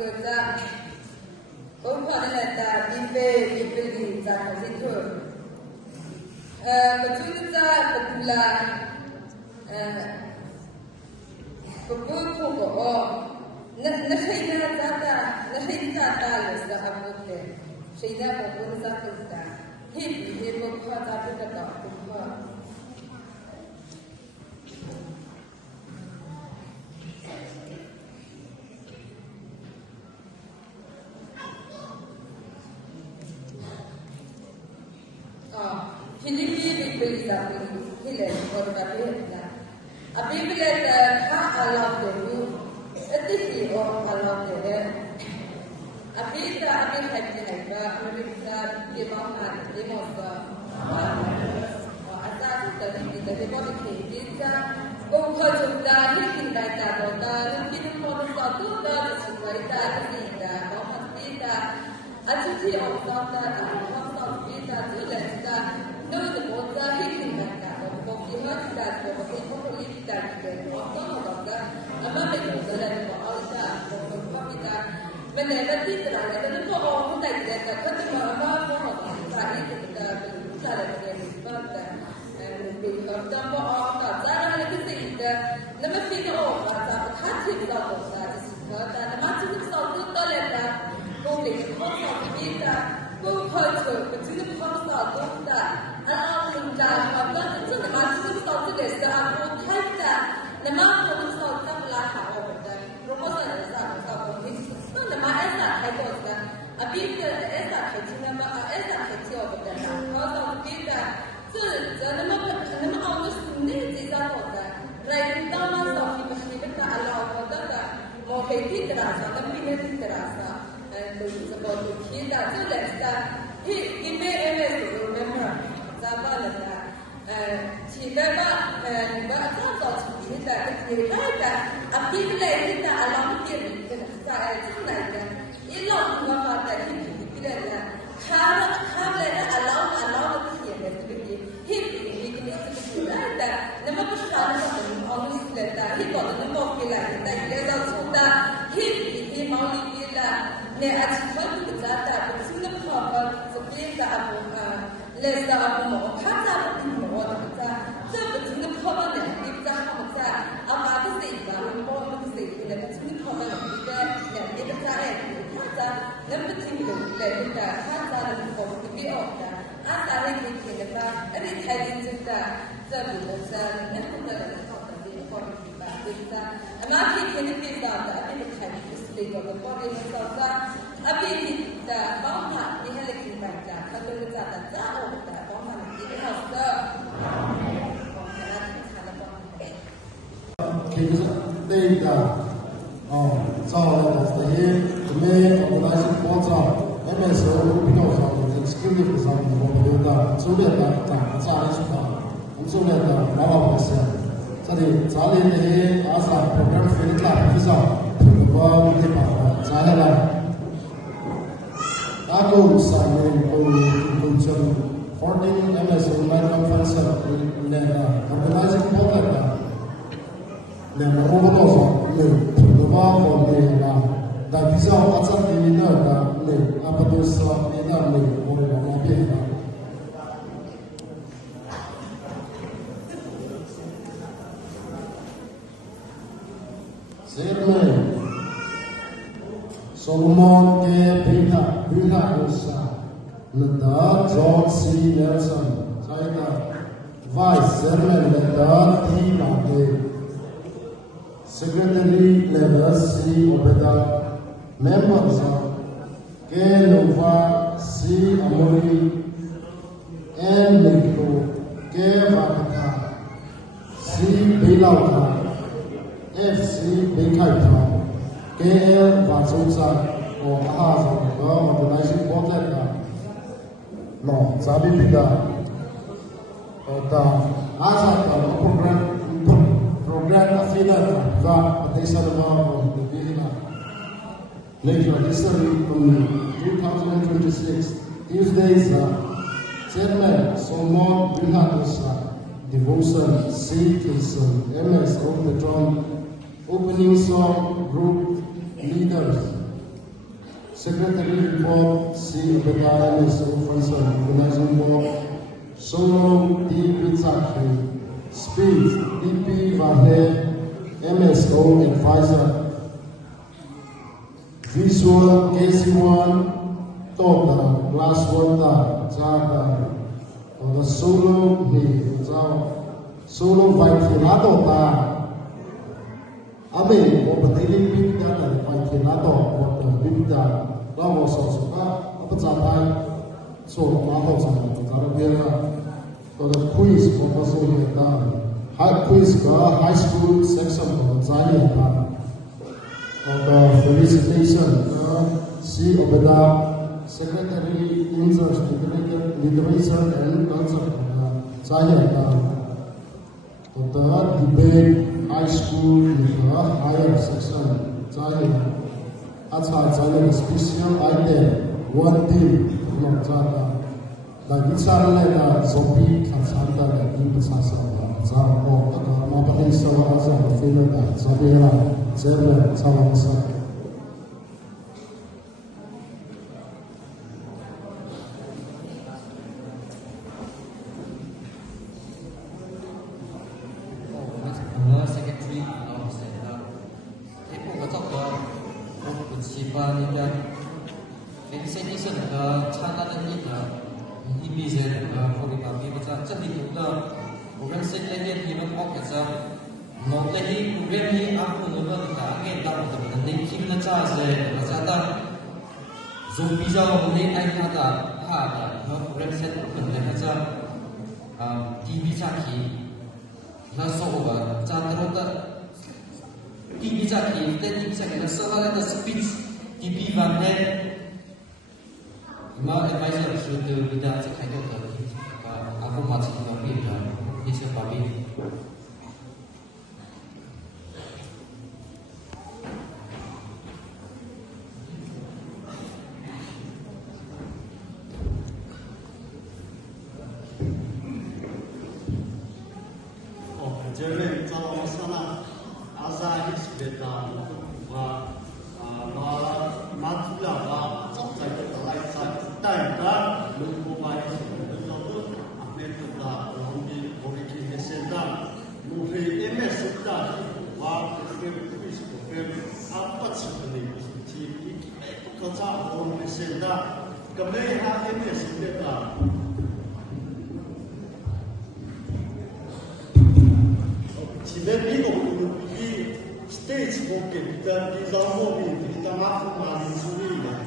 Goza Opanelata Bipe Bipeli Zakazito Patulita Patula Papuko Nahina Tata Nahina Talis the Abuke Shida Papuza Kuta Hip Pata Pata Philippines people are Hillel or Babylon. A people that allow the a city or allow the a bit that I have to have give on that game of the body case. Go to the hitting like that or the hidden models of two dollars like that, the almost data. A city of that no the water hitting like that or the much that or the properly that the water of that American that all that or the when they got it and the all like that the about that the salad and we got them all that I think the never figure out that hatching of that is that the massive salt to that go to go hurt to the post of that allowing that of that to the massive salt to this that will type that the amount of salt that will have over the proposal is that of this so the matter that I got that a bit is that hitting number is that hitting over the because of that so the number of the needs is about that writing down of the machine that allow for that more heavy terasa the minute terasa and it's about to hear that so let's start he may remember that she never but it's also that it's that a people like that along here like that it not about that he have allow to hear he that the mother started always that he got the more like that there's also that he only ne atfal bizata bisinga khaba sabinga abu lesa abu mo hatta mo wata so bisinga khaba ne ibta khaba amata seiba mo seiba ne bisinga khaba ne ibta hatta lam bisinga le ta hatta ne ko bi okta hatta ne ke ta ari thadin jinta sabu sa ne ko da ko ko ba ibta amati ke ne bi da ne thadin of the body of that ability that Bama the helicity back that that Bama it has the data so the here the main organizing water MSO because of the executive design of the data so that so that so the Charlie here as a program for Wow, the Sahara. Aku sambil mengucapkan 14 MS online conference dan organizing program dan berubah le bawa dan bisa asal ini dan le apa tu sah ini dan le boleh mengambil. Sermon Solomon ke Bina Rosa Leda John C. Nelson China Vice Chairman Leda T. Mate Secretary Leda C. Obeda Members K. Nova C. Amori N. Mikro K. Vakata C. Bilauta F. C. Bekaita KL Vatsutsa or Ahaz or organizing portlet no Sabi Pida or the Azat program affiliate that they said about the Vihina later history to 2026 Tuesdays Chairman Solomon Bilhadosa Devotion C. Kilson MS Old Patron Opening Song Group Leaders Secretary report C. Abedai MS Officer Organizing Board Solo D. Pitzaki Speed DP Vahe MSO Advisor Visual KC1 Tota Class 1 Ta Jaka Tota Solo Ni Jao Solo Vaikina Tota Ame Opatili Pinda Dan Vaikina Tota Pinda Lawa Sosuka Apacapai Solo Maho Sama Tarabera Tota Quiz Proposal Yata High Quiz Ka High School Section Tota Zai Yata Tota Felicitation C. Obeda Secretary Insert Literature and Culture Zai Yata Tota Debate High School Higher Section Zai Yata Acha Zai Special Item 1 Team Nok Zata Da Vichara Lena Zombie Kansanta Da Impasasa Zara Ko Taka Mapakil Sawa Aza Fila Da Zabera Zebra Salamasa Secretary Tepo Batok Principal Nida Felicitation Chana Nida Ibizen Polipa Bibaza Jadi Tukla Program Secretary Himan Okaza Noktahi Program Hi Aku Nuba Nika Angin Tamu Tamu Nikim Na Chaze Bazata Zumbiza Mune Aikata Hada Program Secretary Nekaza TV Chaki Na soba Chatrota TV Chaki Tenik Chaki Na soba Na speech TV Vande Ma advisor should be done to kind of aku masih ngopi dan bisa babi. Jeremy Tawa Sana Azahis Beta wa Matula wa Chokkai Talai Sai Tai Da Lupo Mai Lupo Ahmed Da Rombi Boriki Mesenda Mufi MS Da wa Quiz Apat Sukuni Ti Kota Rombi Mesenda Kamei Ha MS Beta Cilebi di stage mungkin dan di zaman ini kita mampu mengalami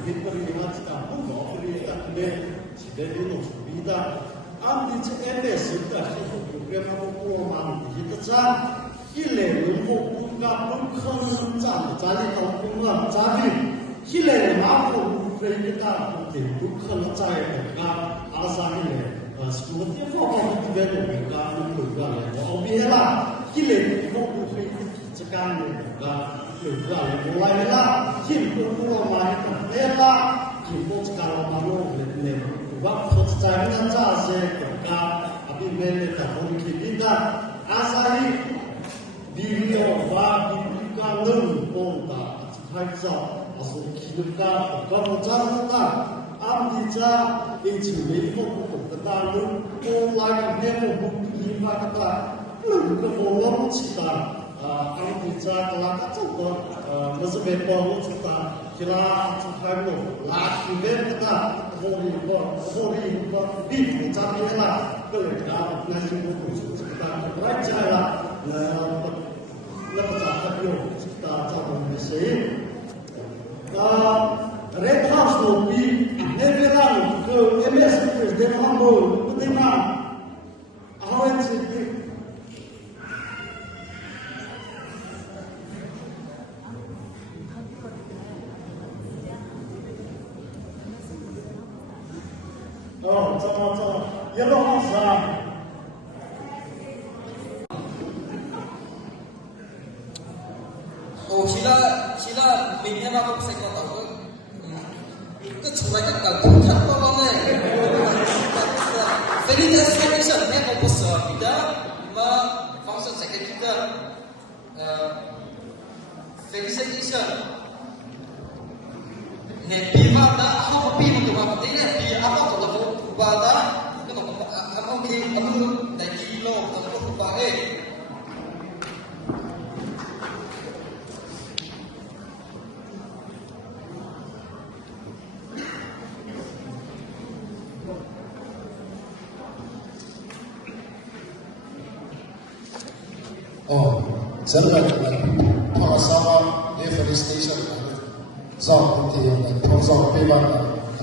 kita beriman kita pun beriman dan cilebi itu kita ambil CMS sudah itu program program kita cah hilang buka bukan jadi kalau bukan jadi hilang mampu kita bukan cahaya kita alasan ini sebenarnya fokus di dalam kita bukan oh biarlah Kile ko ku fi tsakan ga ga mulai la kin ko ko ma ni ko la kin ko tsakan ma no ne wa ko tsakan na cha se ga abi me ne ta ko ki dinda asai video wa bi ka no ko ta hai sa aso ki ka ko mo cha ta am di cha in chi me ko ko ta no ko la ka ne mo bi ma ta个我们知道啊，俺们在那个中国不是被保护住的，其他就还有拉去别的火力地图这边啦，个人啊，那些我不是这个，来家啦，那个咋还有找我们谁？Red House 嗰邊，呢邊啦，個 MS President 佢冇，嗰啲嘛，後來係。Yellow House sila media apa saya kau tahu ke cuma kan bukan tolongnya jadi destination ni komposer kita ma function second kita felicitation ne pima da ho pi mu ma te ne pi apa to da ba da no am ki amu da kilo to ko ba e General Pasama Defense Station Zong Tian Zong Piba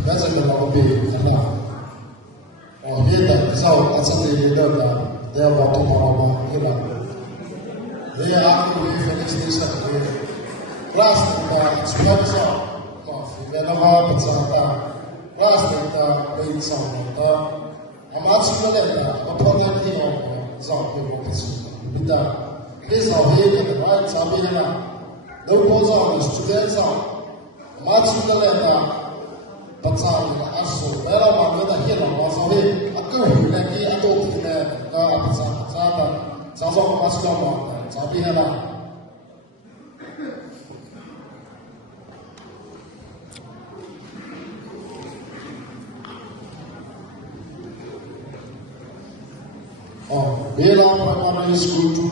President of the Nana here that Zong Asante Leader they are bottom of Iran they are Defense Station class sponsor of Venama Pazata class with Zong Amatsumaleta upon the Zong Piba This is how he can write Sabina. No pose on the students are much in the letter, but some also better one with a hill was away. A good like he adopted the Sata, Sazon Mascoma, Sabina. Bela Primary School to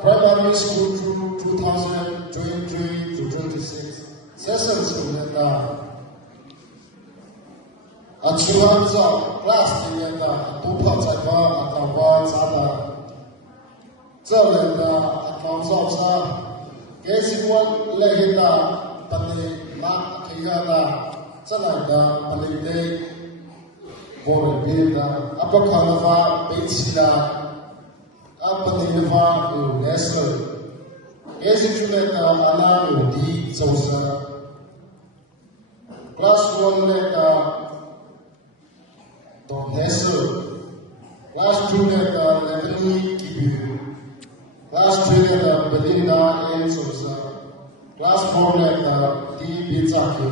Primary School to 2023 to 26 sessions in the Achuanza class in the Tupa Taipa Atawa Sada Zelda Akamsa Gesiwan Lehita Tani Mak Kigana Zelda Palinde Borabida Apakalava Betsida Apanilva Nestle Executed Ananu D. Sosa Class 1 letter Don Nestle Class 2 letter Leveni Kibu Class 3 letter Belinda N. Sosa Class 4 letter D. Pizzaki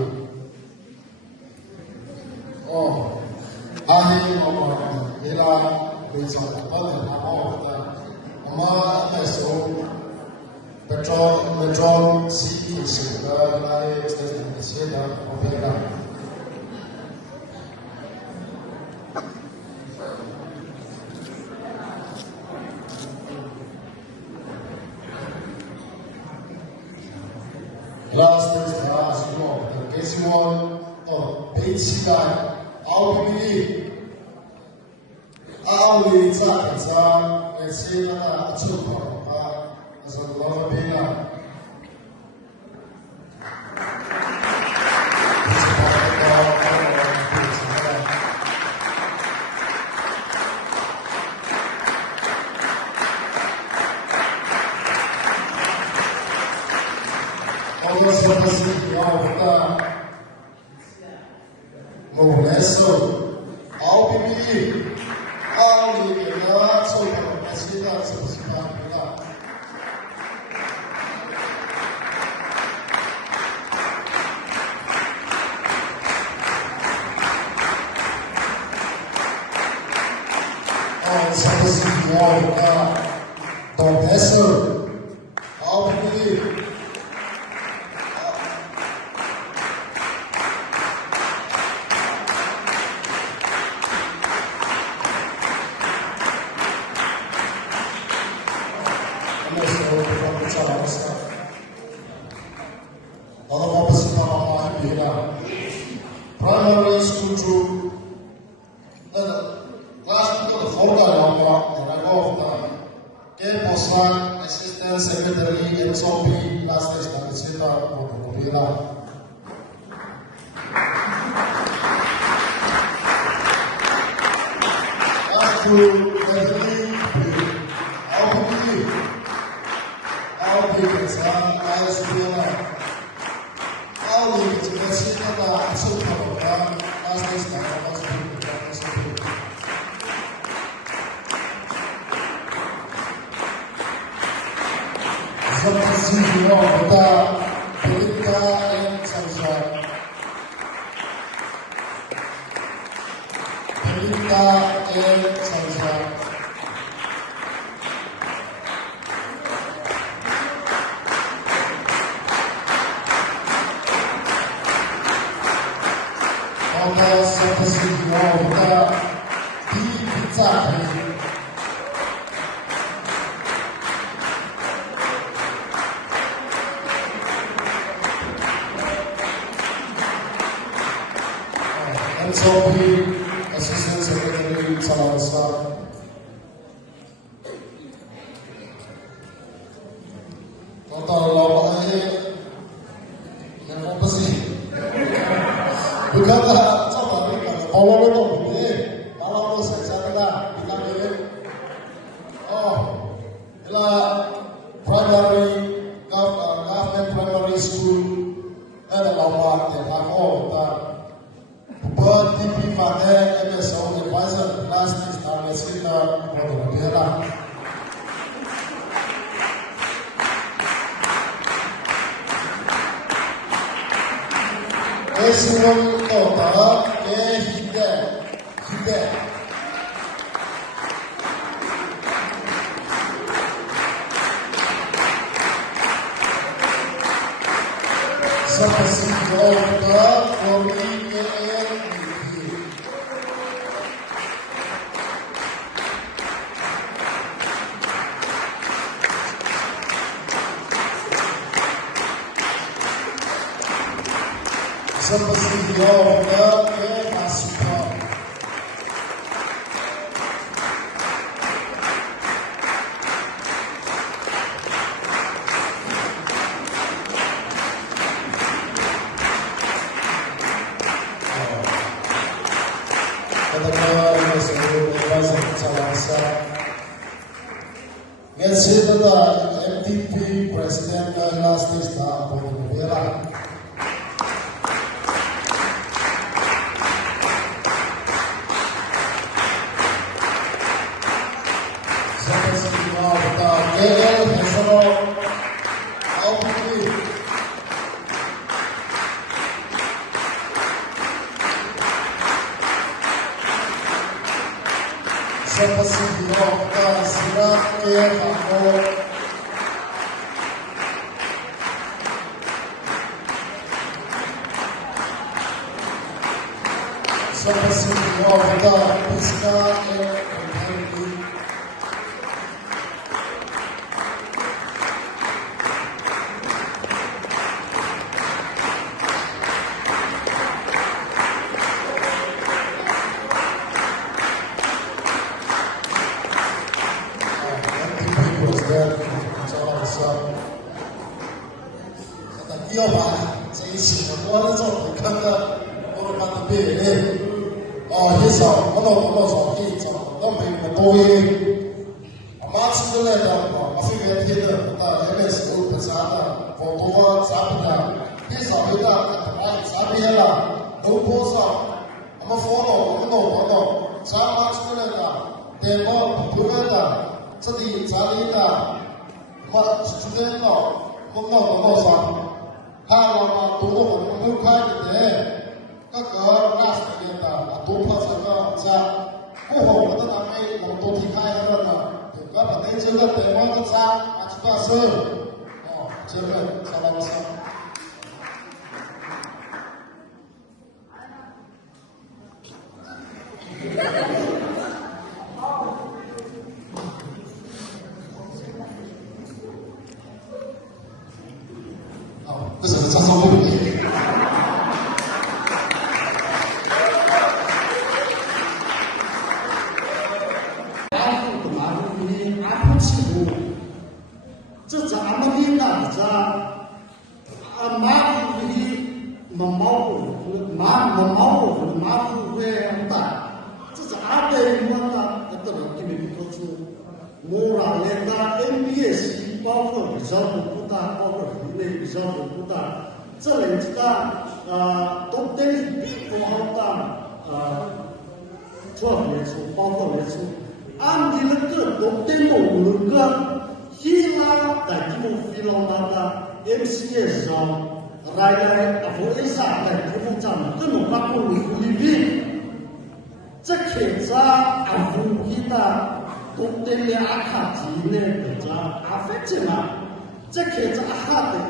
Ahi Omar Ila Pizzaki MSO Petron C. United States of Iran. Last is the last one. The case one or page guy. I'll be let's say that as a lot of people. Primary school to last to the campus one assistant secretary SOP last year's Kanisita Mopira. Last to the Secretary of the Pizza SOP Assistant Secretary Salawasa. Total lawannya yang opposite. Bukan coba kalau itu ini kalau secara kita ini primary government primary school ada lawan yang kita But DP Father MSO advisor class is Armesina Rodriguera. Esuon Tota Hide. Sapasiko Tota Kori Sapasiko Masuka. MTP President last is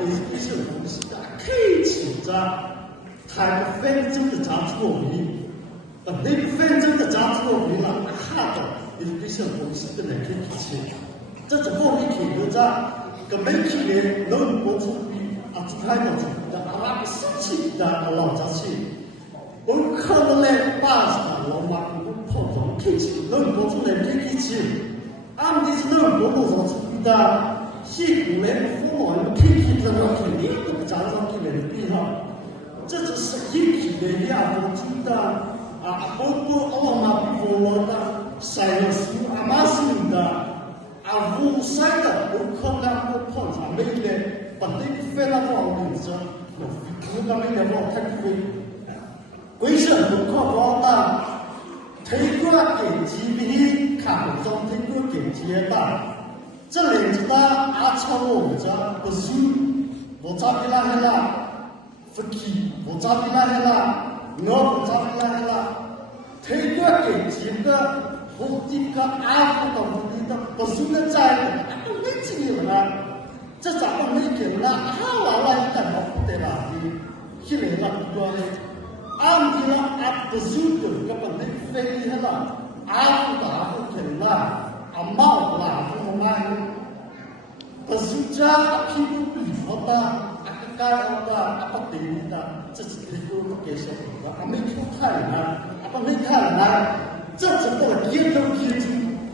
Exhibition 台湾非洲的杂作为本地纷争的家族为了看到education policy 的人可以去，这种贸易体有在个媒体的能播出比啊，主开到的阿拉斯奇的老家去，我可能呢把是老马不跑中开去，能播出来可以去，俺们是能播出上出的，西古来父母们开去这个肯定都家长给人比上，这只是一体的两种主的。啊，包括奥马比佛的、塞勒斯阿马斯的、阿乌塞的，都可能不碰上没的，本地非常好的是，如果没得我太贵，贵是不可光的，推过给几笔看不中，推过给几的，这里子的阿超我这不是，我找不来了，不去，我找不来了。我不找来了，推过给几个和几个阿夫的不是的在的，都没几年了，这咋都没给了？好完了，一旦我不得了的，起来了不多嘞，俺们了阿不是的，根本没飞起了，阿夫的阿夫给了，阿毛的阿夫买，不是这屁股比好的。该的阿不对的，这是推过给小朋友，阿没出看呢，阿不没看呢，这只不过研究研究，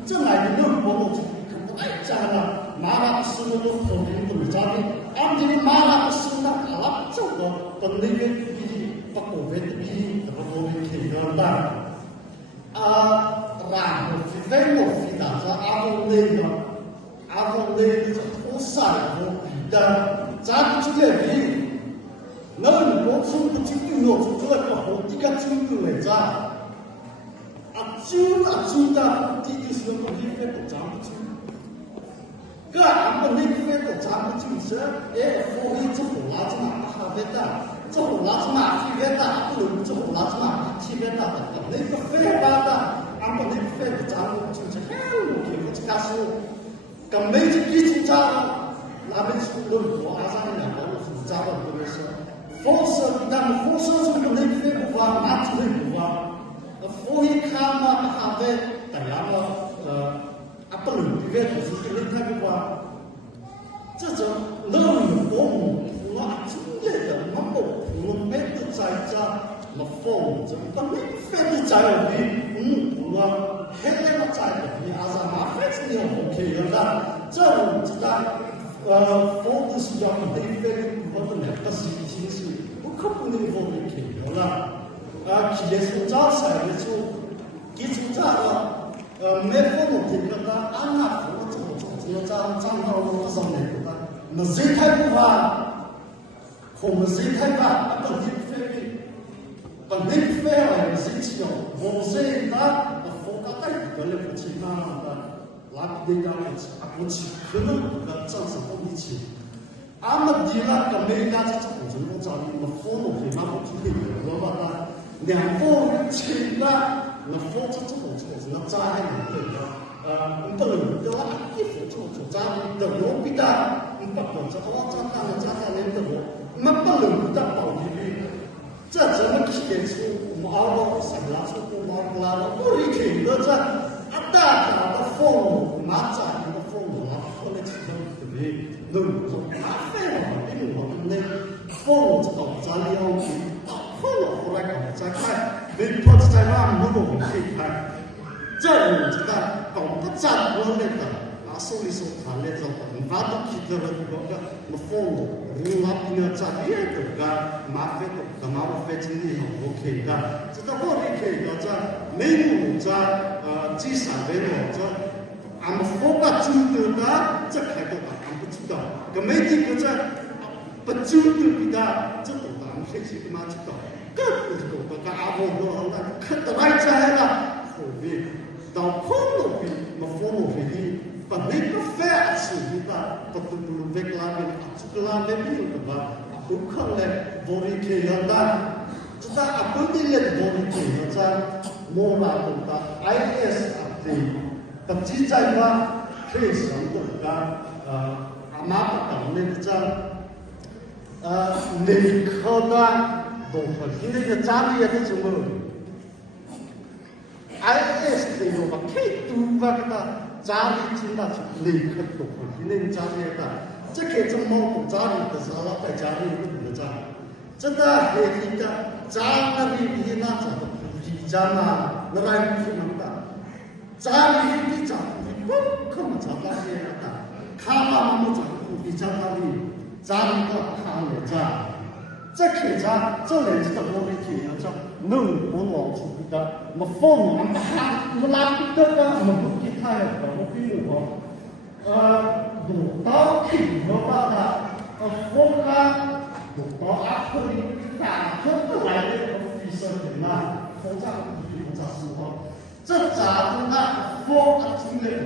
这来的人我们可不爱讲了，马拉不是我们后面都讲的，俺们这个马拉不是那阿拉这个本地的比不过分的比，不过分挺多的，啊，然后非我非的说阿不那个，阿不那个脱山和比的。咱们这个人，那我从不经历我从这个好几个经历来着，啊，就的，这就是我们那边都讲不清，个俺们那边都讲不清是，哎，我们这红辣子嘛，哈别的，这红辣子嘛，这边的，不能这红辣子嘛，这边的，那个非法的，俺们那边都讲不清是，哎，我听不清他说，跟没这一种讲。那边是论国阿三两个是杂的特别是，佛舍他们佛舍是不能飞不发，哪只会不发？佛一看嘛，他在大家嘛啊不能对外就是对外太不发，这种能我们那专业的那么我们没得在家，那佛这那没非得在的，我黑那个在的，你阿三嘛非是你 OK 的，这我知道。佛不是要对非我的两个事情是不可不能我们看到了，企业所招财的时候，基础上了，没佛我听到的，俺那佛这账到我上面的，那谁太不怕，我们谁太怕，本地非来的谁去哦，我谁他佛他带个来不去嘛的。拉比的样子，啊，过去可能个正是不一起。俺们地那个每家这种人我找你们父母非常不注意，我把它两方亲的，那父这种那灾害对的，不能对吧？一父这种灾害的我比他，不管这我这当的家长人的我，那不能的保育，这怎么体现出我们二老三老出不忙不拉的，我一听到这。啊，大家的父母，马家的父母啊，后来其中特别能说，麻烦了，因为我们那父母知道在了解，后来搞在看，没破在那么多可以看，这我知道，搞不占我那个，啊，手里手谈那种，把都记得了那个，我父母，我那边在别的个，麻烦的，干嘛我非经历好 OK 的，这个我也可以的，这没有在。至少为我这，俺们佛把主的这开头俺不知道，可没听过这不主的比他这都咱们学习嘛知道，更不知道不干阿婆说那看到来在了，后面到空路边，我佛路边的，把那个饭吃的，不都不为拉面，这个拉面没有的吧，不可能我们可以让他，知道阿婆的人我们可以让他。莫拉东的 IS 的，不只在话可以上的阿妈不讲那个在内科的，都和现在的家里也是什么， IS でのケイトゥバがザリチンだしレイクとヒネンザリが这可以这么ザリ的时候在家里的ザ真的黑的ザ那里的那种比较嘛那来不能的ザリ的ザ不可能找到些的卡拉木ザ比较那里ザリ的卡了ザ这可以这里这个我们体验着能不能出的มาฟ้องมันหักมันลาปิดกันมันบุกที่ไทยแต่ว่าพี่หนูดูต่อขึ้นมาบ้างนะฟ้องกันดูต่ออัพคนนี้ต่างคนก็来的ฟิเซอร์ถึงนะเขาจะอยู่จะสู้เขา这咋子呢ฟ้องอัพที่เลย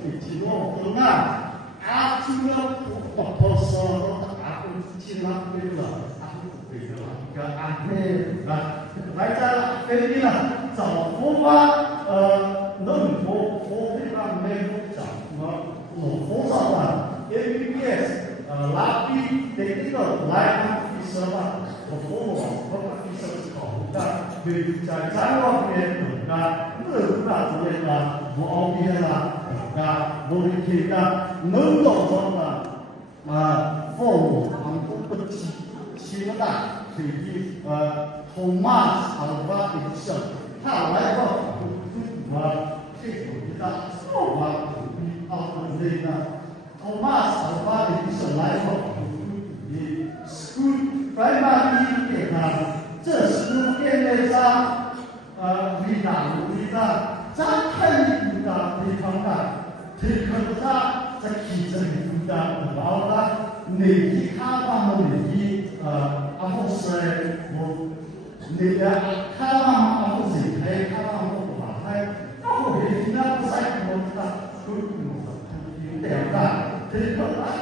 ที่ที่ว่าคนน่ะอัพที่เรา不พอสอนอัพที่เราไม่รู้อัพที่เราก็อัพเนี่ยนะ来在菲律宾了找佛法能佛非常没有讲什么佛上的 MBBS 拉比的一个来看医生嘛佛法医生是好的对在战略面的那那主任的我奥比的那我们听的能够说的父母他们都不期待可以Thomas Alva Edison 他来过这种的说法比奥地利的 Thomas Alva Edison 来过的 school primary 给他这 school 给了他为难为难在太离的地方的这个他在其中的然后呢你看他们的阿姆斯我你的看他们阿姆斯还看他们不好还那我们那不在我们的有点大这个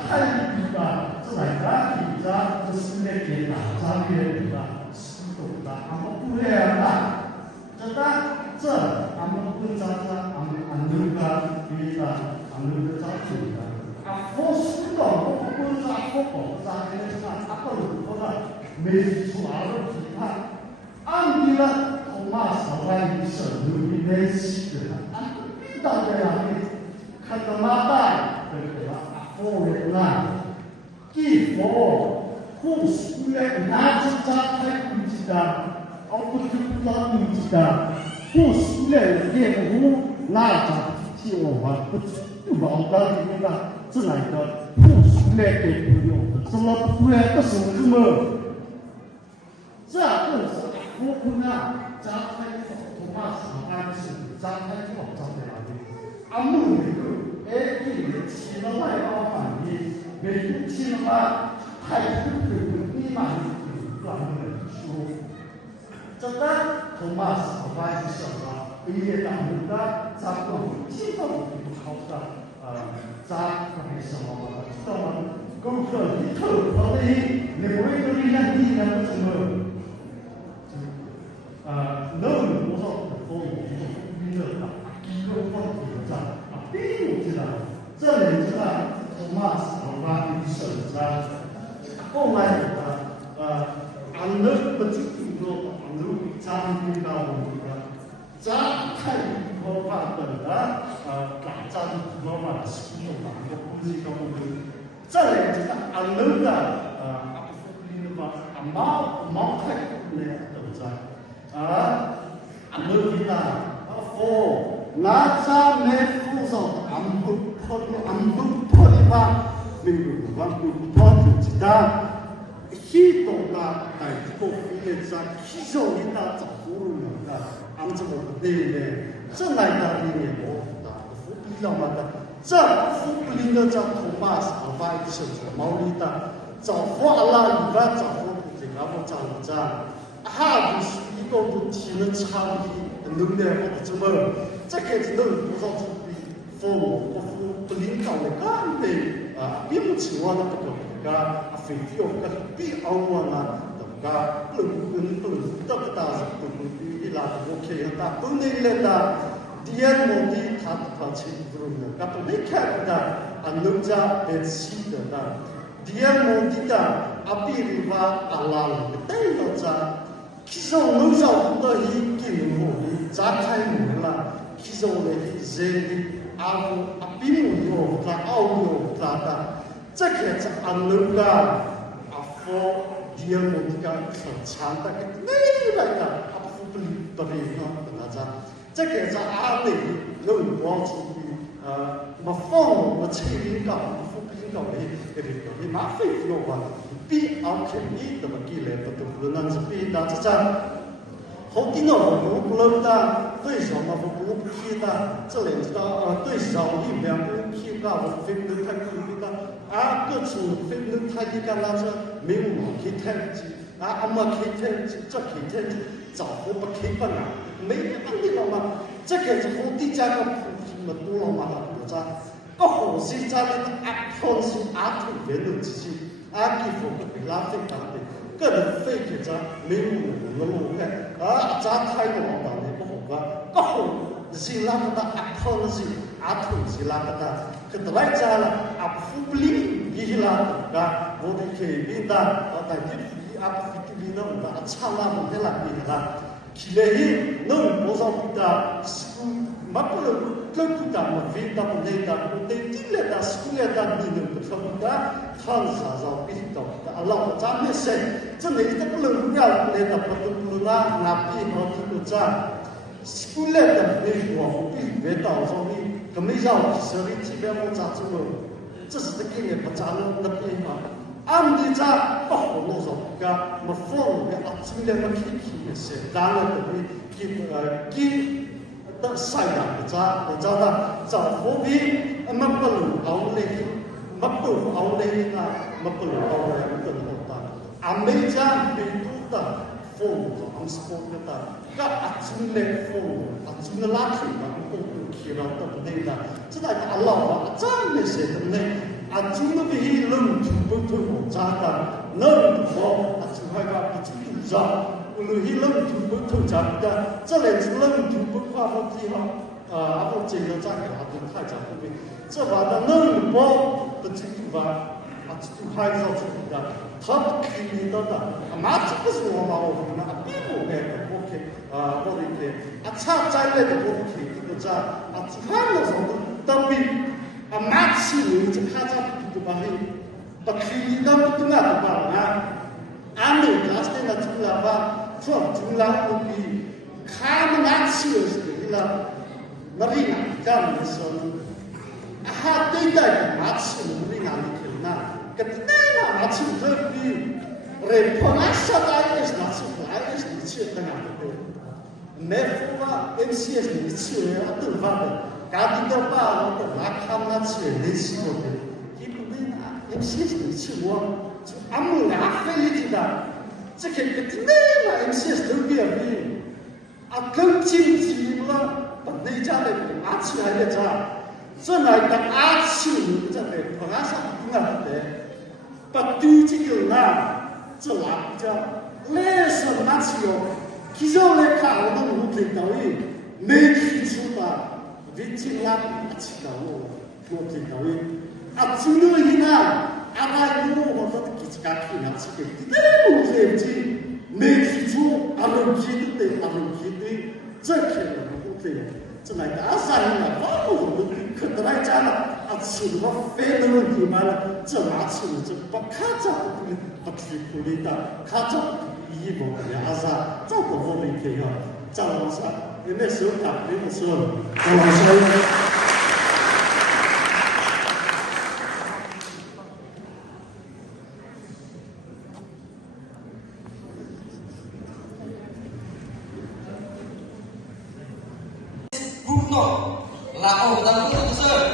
太离的是来的比较就是那些打仗的的是懂的阿姆不一样的这阿姆不知道阿姆的比的阿姆的早出的阿佛是的我不知道佛宝在那上阿不如说的没出来的批判按理了恐怕少来一生有一类似的按必到这样的看到妈带对不对吧佛人啊既佛护书来拿着扎太空机的奥不就不知道你知道护书来练武拿着ที่我们不往到里面的这来的护书来给不用什么不来的什么这更是我们啊张开口恐怕是安是张开口张在哪里阿木那个哎你起了外包反应没起了嘛还是你嘛乱的说这个恐怕是反应什么一些党的咱们基本好的咱们什么这么工作一头好的你不会说你让你那什么能多少的风雨娱乐的一个问题上并不知道这里知道从马斯克巴的手上后来安乐不就说安乐张兵高张太可怕的打仗罗马的使用嘛我不知道这里知道安乐的毛太那都在아무리나 나자 내포서 안북퍼리바 미국과 북퍼리지다 희동가 다이고 피해자 희소이다 자고르는가 암저거 네네 전날다리에 뭐다 후빌라마다 자 후빌린다 자 토마스 아바이스 마우리다 자 후알라 이가 자 후지가 뭐 장자 하부一个不体能参与能力或者怎么这个是能多少是比父母或不领导的干的并不指望那个个非必要个必要啊个不得不大是不必拉我可以打不能来的第二目的他清楚了个不能看的能家被吸的第二目的的比如话阿拉的对了在其实我们少不得一点努力，咱开门了。 기존의 제리 아무 아비무요 다 아우요 다다 저게 안는가 아포 디어모니가 찬다게 내라가 아프블리 버리나 나자 저게 안에 너무 뭐지 mà phong mà chỉ linh cầu phong linh cầu này thì mà phải hiểuว่าปีเอาแค่นี้แต่ว่ากี่เลยประตูนั้นจะปีนั้นจะจังเขาที่นอนรู้เริ่มได้对手嘛不รู้ขี้ได้这里知道对手一两不ขี้ได้我非能太ขี้ได้各种非能太ขี้干那这没有ขี้太ขี้阿妈ขี้太ขี้这ขี้太ขี้找我不ขี้不啦没问题了嘛这个是好地家个mà tu lo mà học ra có hồ sĩ ra đến áp phong sĩ áp thủ biến được chỉ áp kỳ phụ bị làm phê tạm thì cái được phê kia ra mình nó luôn cái ra thay của họ bảo này có hồ và có hồ sĩ làm cái ta áp phong sĩ áp thủ sĩ làm cái ta cái đó lại ra là áp phụ lý gì là cả vô đi kể bên ta ở tại cái áp phụ lý nó là chả làm một cái làm gì là khi đấy nó có sao ta 막걸로 클럽다 뭐 빈다 뭐 내다 뭐 땡til레다 스쿨레다 니는 그런다 한사자 비다 알라가 잠메세 저 내가 불러냐 내가 불러나 나비 어디고자 스쿨레다 내고 비베다 소리 그미자 서리 집에 뭐 자주로 这是这个不咋能的变化 암디자 빡고노서가 뭐 폰에 아침에 막 키키에서 나는 기 sai là cha da cha phổ biến mapul au le na mapul au le mapul ta ameja bintu ta phone am sport ta ka achun le phone achun la thi ma ko ki ra ta de na cha da Allah wa cha le se de ne achun bi hi lum bu tu cha ta lum ho achun ha ga achun za ulu hi lum bu tu cha ta cha le lum bu kwa ho ti ha 아버 제가 자기 아들 하자 그게 저 바다 너는 뭐 뜻이 봐 아주 하이서 죽다 더 기니다다 마치 무슨 뭐마오 나 비모 해 오케이 어디게 아차 잘래도 오케이 그자 아주 하이서 더비 마치 이제 하자 비도 봐해 더 기니다 비도 나도 봐 아니 가스테나 줄라봐 저 줄라 오비 카드 마치스 일라 Marina Gamson ha data match Marina Nikilna Katina match the Reponasa is not so fly is the children Nefuva MCS is at the Valley Gadita Bar the Lakamachi this MCS is one Amuna Felita Chicken Katina MCS to be a being a coaching你家的阿起来的家，这来的阿起你这的，本来上不安的，把丢这个那，这哪家，那是哪起哟？其实我来看我们屋里头里，没提出吧，毕竟那阿起到我里头里，啊，真的伊那，阿妈有我说自己家去拿起的，那屋里头没提出，阿们记得的，阿们记得，这个。这来打伞了，我们可得来家了，吃的非的问题嘛了，这哪吃的这不看着不去苦力的，看着一毛两啥，这个我们可以啊，张老师，有没有手打？没有说，张老师。là ổ tầm của Tân Sơn.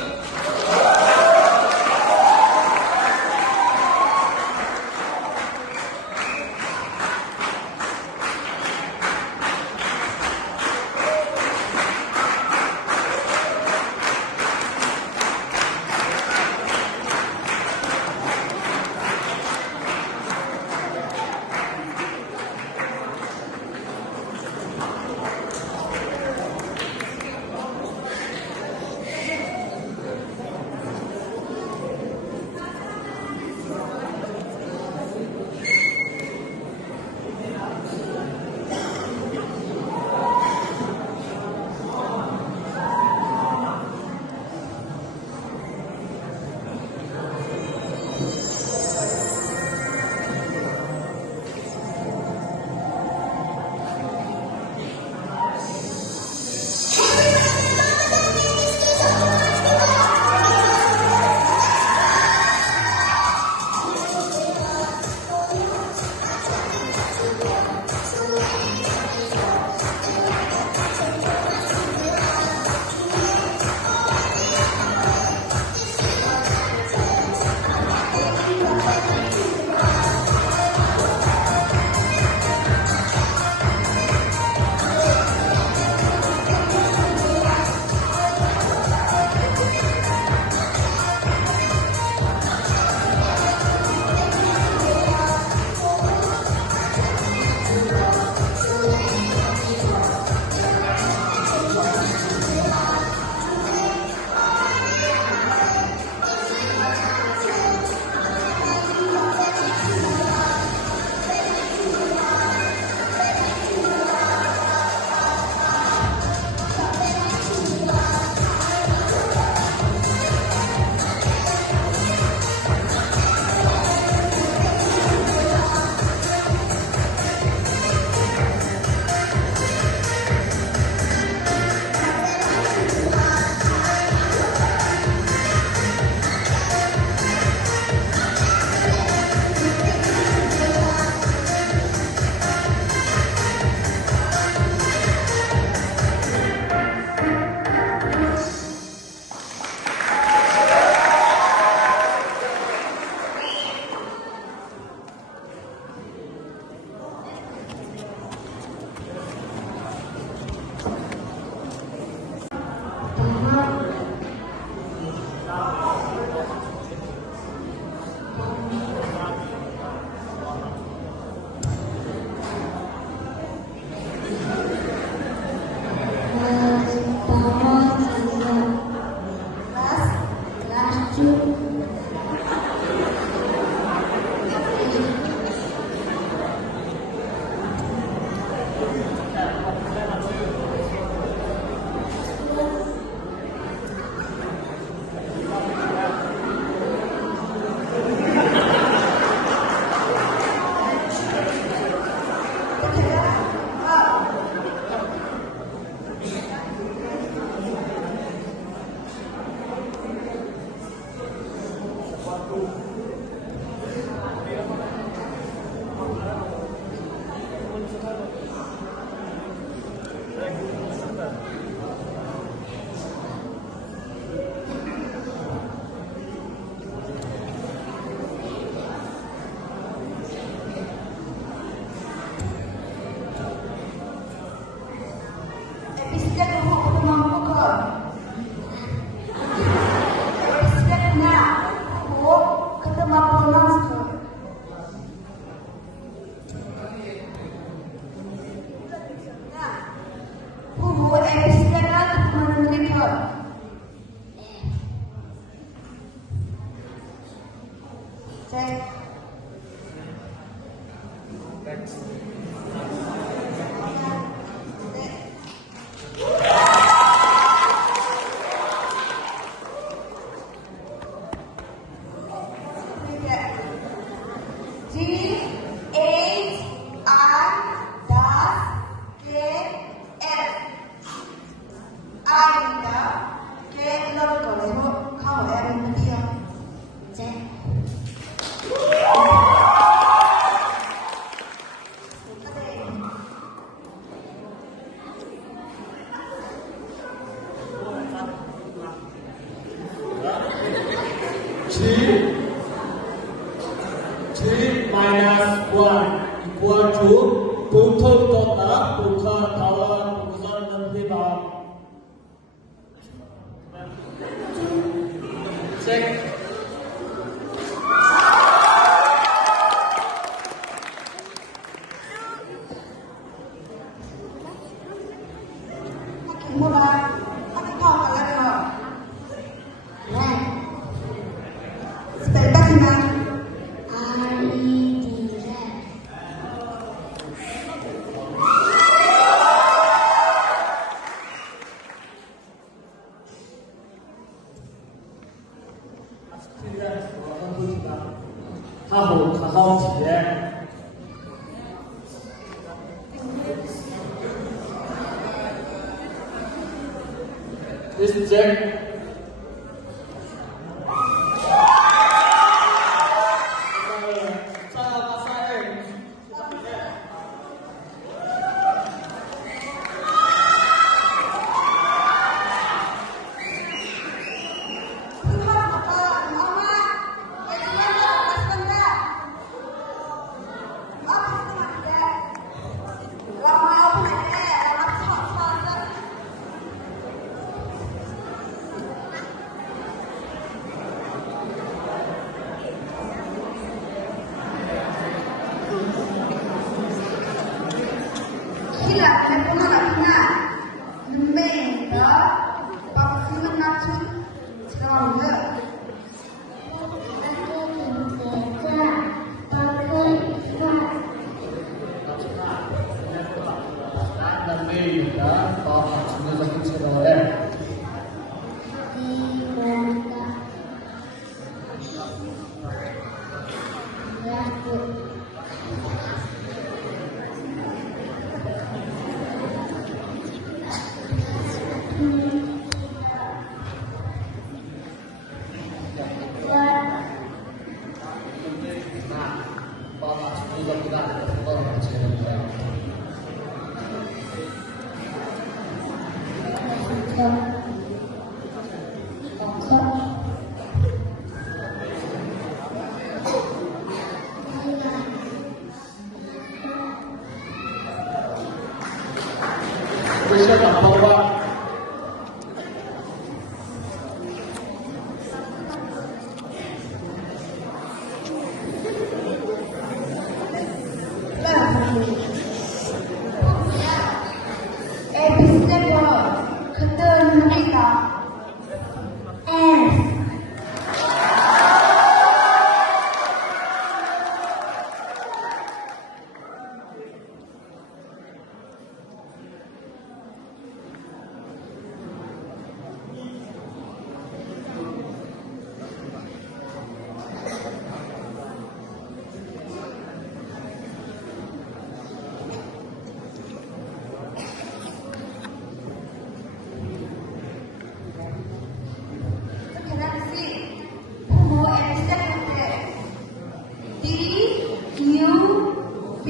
V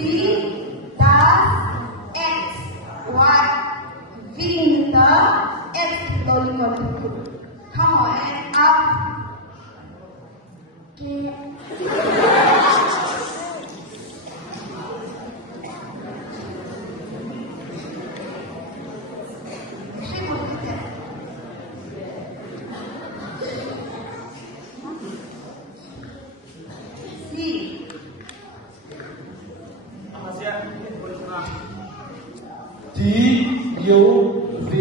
does X what V meter X lollipop ข้อหอยอัพเกD U V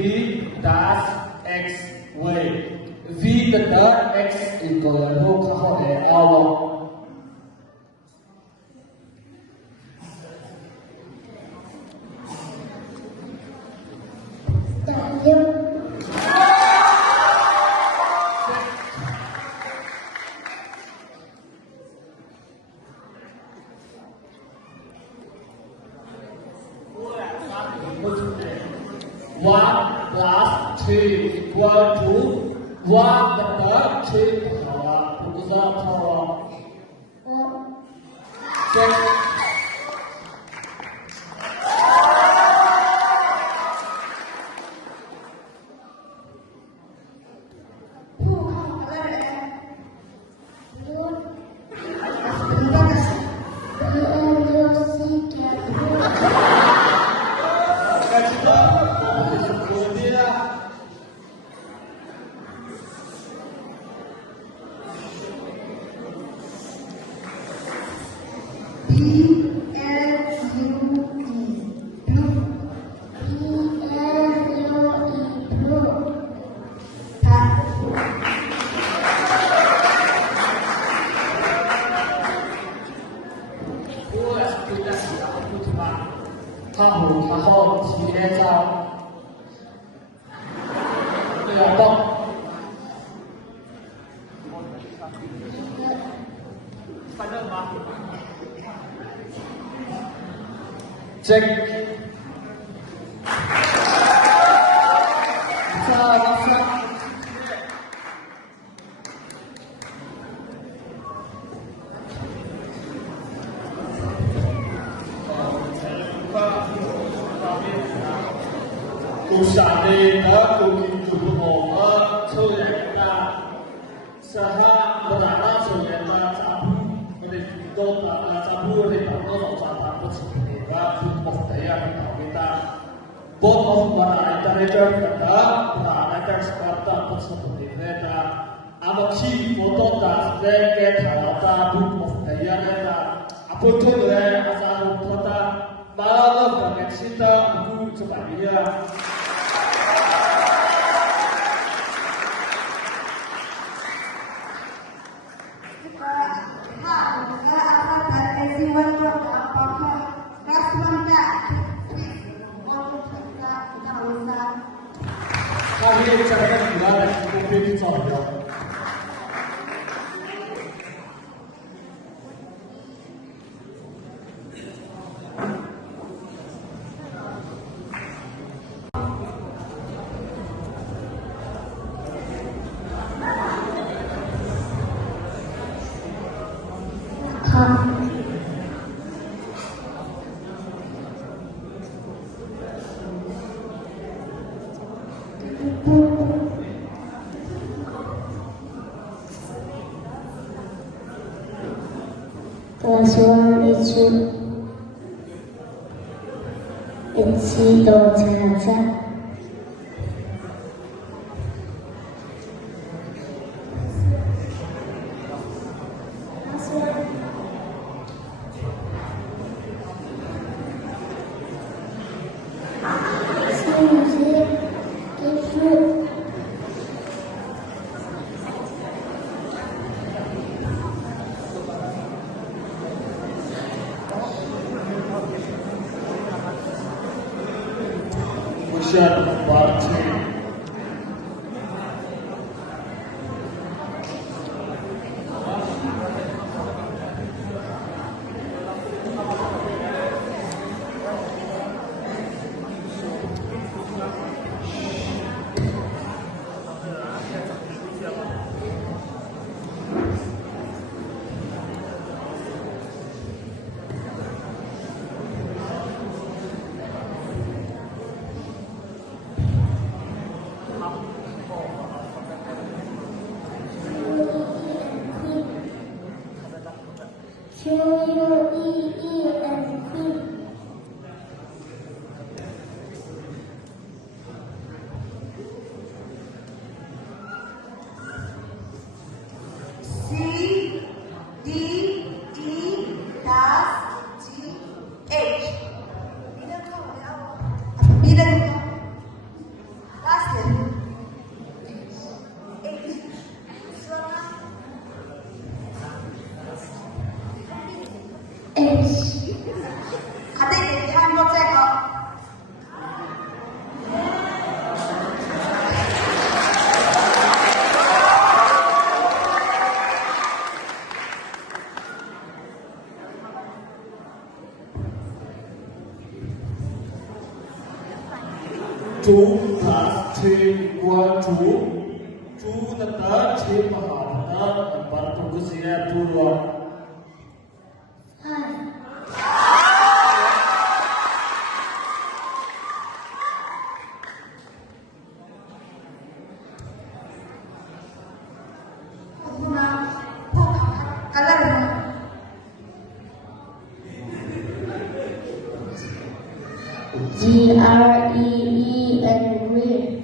does X way V 的 X 一个然后看好的 L1 plus 3 equal to 1 better 3 power 不知道 power ผู้เข้ามาแล้วรุ่น他หู他后ทีได้เจ้าเรือต้องไปเริ่มมาเช็คจ้ารับทราบกูสาดีนะกูกินจุดหอมช่วยนะสหประดาราช่วยนะจับไม่ได้โดนจับผู้ได้ตัดต้นออกจากทางผู้ชมเองว่าคุณบอกแต่ยังไม่ทำไม่ได้บทของวันไหนจะได้เจอกันนะวันไหนจะสกัดตัดผู้ชมเองนะอามาขี้โมโต้ตัดแรงแก่ถาวรบุกบอกแต่ยังไม่ได้อาพุทโธเลยอาจารย์พุทธะมาแล้วก็เป็นสิ่งที่กูจะไปเรียน他这个这个女的，我给你找一个。Kelas 1 itu Insi do Caca Bukan parti. 2 plus 3 equal to 2 the third 3 mahal number to kusya to Green and green.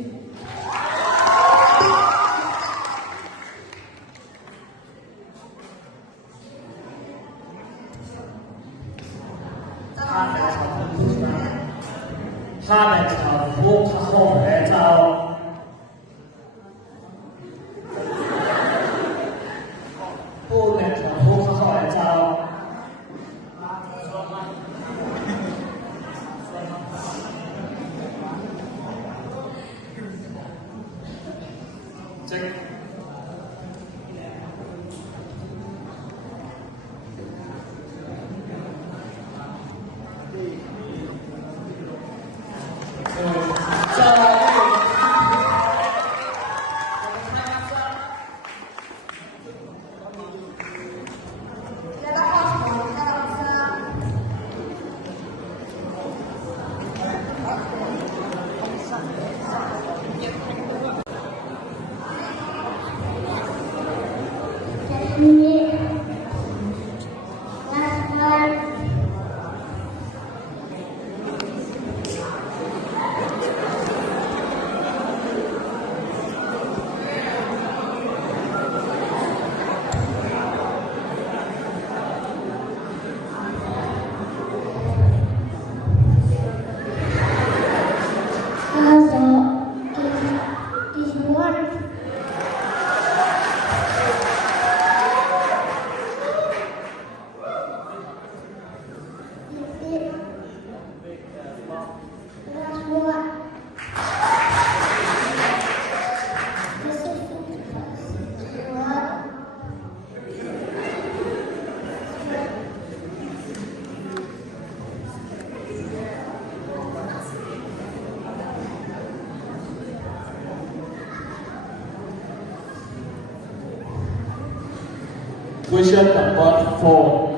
Question number 4.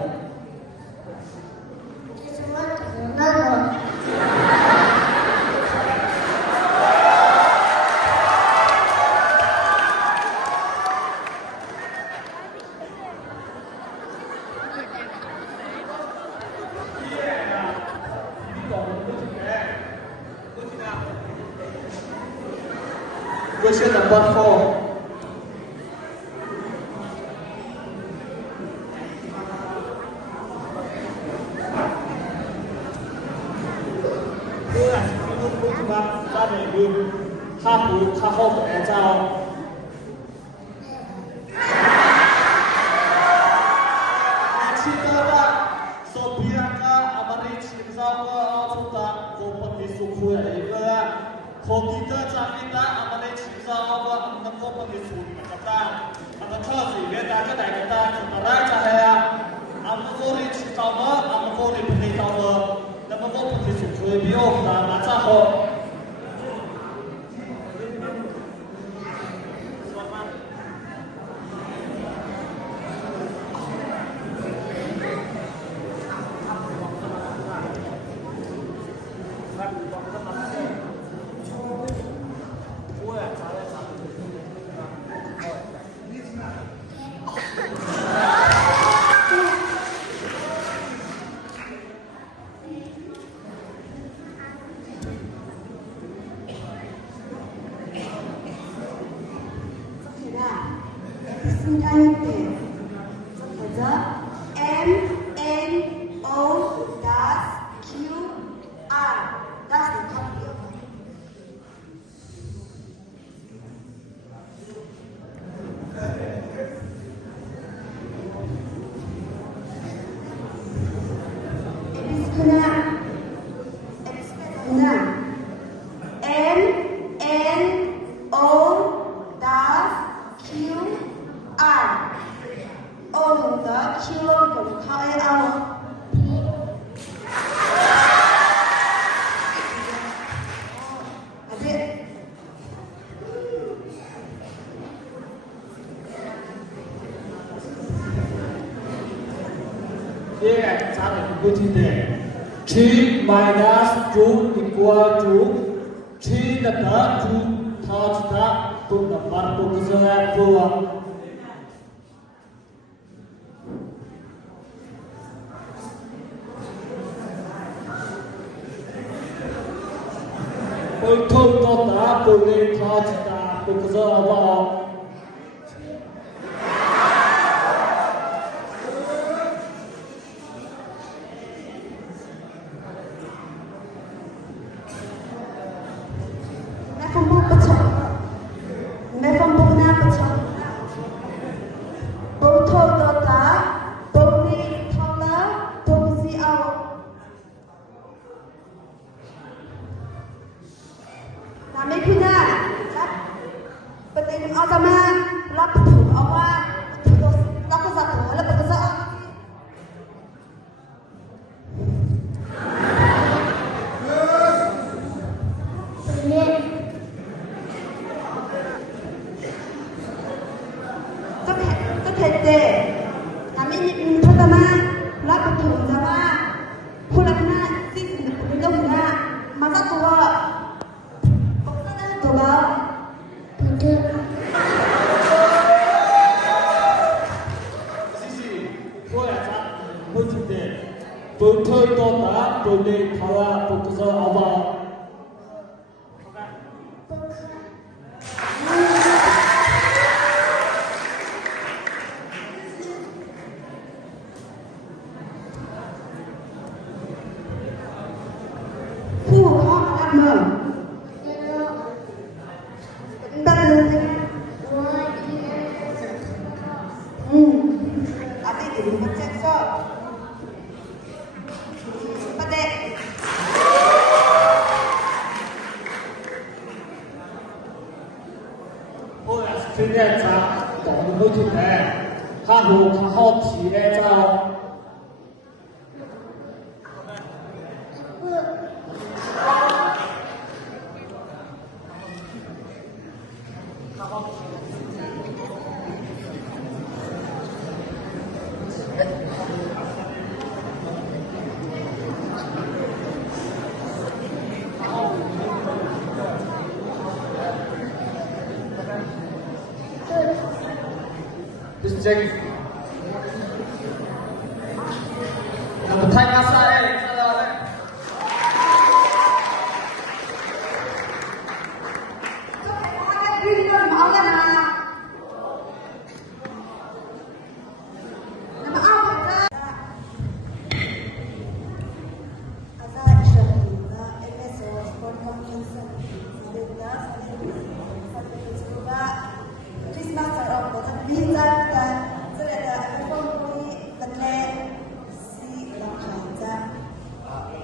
Question number 4.ข้าห้องแม่เจ้าชิตาว่าโซเฟียกาอเมริชินซาวาสุตาโคปนิสุขุยเกะโคติตาจามิตาอเมริชินซาวาอันนั้นโคปนิสุนกับตาอันนั้นข้อสี่เวลาก็ได้กันตาจุดอะไรจะให้อันนั้นโคริชินซาวาอันนั้นโคริปนิซาวาแล้วมันโคปนิสุขุยบิโอตามาจ้าโค the MNO.QR. That's the copy of it. Yeah, that's good today. 3 minus 2 equal to 3 the third 2 thirds the number focus on 4. Total the bullet thirds the focus on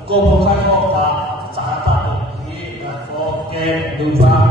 Cô một khai hộ và trả tặng ý phố game đúng vào